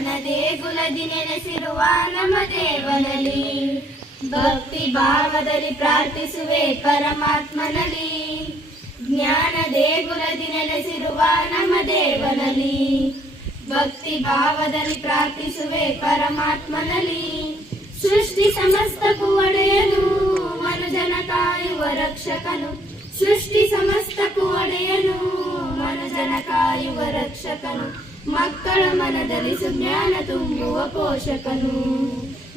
ಜ್ಞಾನದೇ ಗುಲದಿ ನೆನೆಸಿರುವ ನಮ್ಮ ದೇವನಲ್ಲಿ ಭಕ್ತಿ ಭಾವದಲ್ಲಿ ಪ್ರಾರ್ಥಿಸುವೆ ಪರಮಾತ್ಮನಲ್ಲಿ. ಜ್ಞಾನ ದೇಗುಲದಿ ನೆಲೆಸಿರುವ ನಮ್ಮ ದೇವನಲ್ಲಿ ಭಕ್ತಿ ಭಾವದಲ್ಲಿ ಪ್ರಾರ್ಥಿಸುವೆ ಪರಮಾತ್ಮನಲ್ಲಿ. ಸೃಷ್ಟಿ ಸಮಸ್ತಕ್ಕೂ ಒಡೆಯನು, ಮನುಜನ ಕಾಯುವ ರಕ್ಷಕನು. ಸೃಷ್ಟಿ ಸಮಸ್ತಕ್ಕೂ ಒಡೆಯನು, ಮನುಜನ ಕಾಯುವ ರಕ್ಷಕನು. ಮಕ್ಕಳ ಮನದಲ್ಲಿ ಸುಜ್ಞಾನ ತುಂಬುವ ಪೋಷಕನು.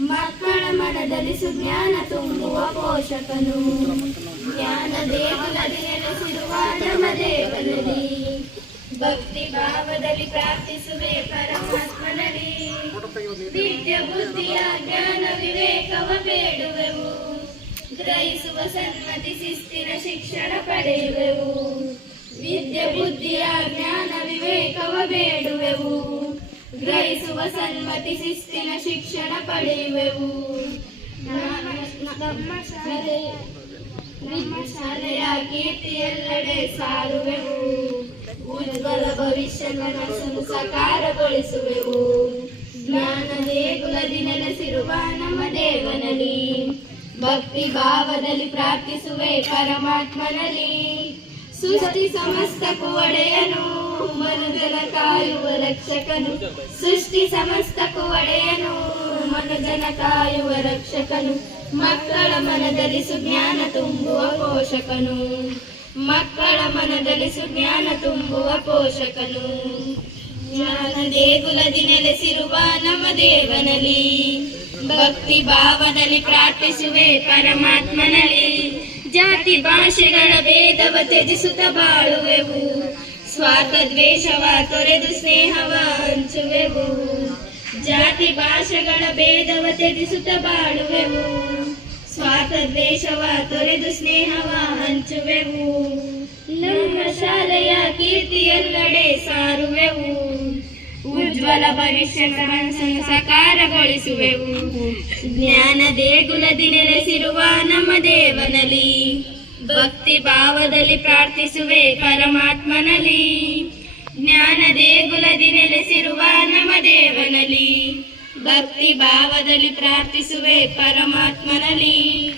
ಮಕ್ಕಳ ಮನದಲ್ಲಿ ಸುಜ್ಞಾನ ತುಂಬುವ ಪೋಷಕನು. ಜ್ಞಾನ ದೇವದಲ್ಲಿ ನೆಲೆಸಿರುವ ನಮ್ಮ ಭಕ್ತಿ ಭಾವದಲ್ಲಿ ಪ್ರಾರ್ಥಿಸುವೆ ಪರಮಾತ್ಮನಲ್ಲಿ ವಿದ್ಯೆ ಬುದ್ಧಿಯ ಜ್ಞಾನ ವಿವೇಕವ ಬೇಡುವೆವು. ಗ್ರಹಿಸುವ ಸನ್ಮತಿ ಶಿಸ್ತಿನ ಶಿಕ್ಷಣ ಪಡೆಯುವೆವು. ವಿದ್ಯೆ ಬುದ್ಧಿಯ ಜ್ಞಾನ ಬೇಡುವೆವು. ಗ್ರಹಿಸುವ ಸನ್ಮತಿ ಶಿಸ್ತಿನ ಶಿಕ್ಷಣ ಪಡೆಯುವೆವು. ನಮ್ಮ- ನಮ್ಮ ಶಾಲೆ ನಮ್ಮ ಶಾಲೆಯ ಕೀರ್ತಿಯೆಲ್ಲೆಡೆ ಸಾರುವೆವು. ಉಜ್ವಲ ಭವಿಷ್ಯ ಕನಸನ್ನು ಸಾಕಾರಗೊಳಿಸುವೆವು. ಜ್ಞಾನ ಕುಲದಿ ನೆಲೆಸಿರುವ ನಮ್ಮ ದೇವನಲ್ಲಿ ಭಕ್ತಿ ಭಾವದಲ್ಲಿ ಪ್ರಾರ್ಥಿಸುವೆ ಪರಮಾತ್ಮನಲ್ಲಿ ಸೃಷ್ಟಿ ಸಮಸ್ತಕ್ಕೂ ಒಡೆಯನು. ಮನುಜನ ಕಾಯುವ ರಕ್ಷಕನು, ಸೃಷ್ಟಿ ಸಮಸ್ತಕ್ಕೂ ಒಡೆಯನು ಮನುಜನ ಕಾಯುವ ರಕ್ಷಕನು, ಮಕ್ಕಳ ಮನದಲ್ಲಿ ಸುಜ್ಞಾನ ತುಂಬುವ ಪೋಷಕನು. ಮಕ್ಕಳ ಮನದಲ್ಲಿ ಸುಜ್ಞಾನ ತುಂಬುವ ಪೋಷಕನು. ಜ್ಞಾನ ದೇಗುಲದಿ ನೆಲೆಸಿರುವ ನಮ್ಮ ದೇವನಲ್ಲಿ, ಭಕ್ತಿ ಭಾವದಲ್ಲಿ ಪ್ರಾರ್ಥಿಸುವೆ ಪರಮಾತ್ಮನಲ್ಲಿ. ಜಾತಿ ಭಾಷೆಗಳ ಭೇದವ ತ್ಯಜಿಸುತ್ತ ಬಾಳುವೆವು. ಸ್ವಾರ್ಥ ದ್ವೇಷವ ತೊರೆದು ಸ್ನೇಹವ ಹಂಚುವೆವು. ಜಾತಿ ಭಾಷೆಗಳ ಭೇದವ ತ್ಯಜಿಸುತ್ತ ಬಾಳುವೆವು. ಸ್ವಾರ್ಥ ದ್ವೇಷವ ತೊರೆದು ಸ್ನೇಹವ ಹಂಚುವೆವು. ನಮ್ಮ ಶಾಲೆಯ ಕೀರ್ತಿಯೆಲ್ಲಡೆ ಸಾರುವೆವು. ಉಜ್ವಲ ಭವಿಷ್ಯ ಮನಸ್ಸನ್ನು ಸಕಾರಗೊಳಿಸುವೆವು. ಜ್ಞಾನ ದೇಗುಲದಿ ನೆಲೆಸಿರುವ ನಮ್ಮ ದೇವನಲ್ಲಿ ಭಕ್ತಿ ಭಾವದಲ್ಲಿ ಪ್ರಾರ್ಥಿಸುವೆ ಪರಮಾತ್ಮನಲ್ಲಿ. ಜ್ಞಾನ ದೇಗುಲದಿ ನೆಲೆಸಿರುವ ನಮ್ಮ ದೇವನಲ್ಲಿ. ಭಕ್ತಿ ಭಾವದಲ್ಲಿ ಪ್ರಾರ್ಥಿಸುವೆ ಪರಮಾತ್ಮನಲ್ಲಿ.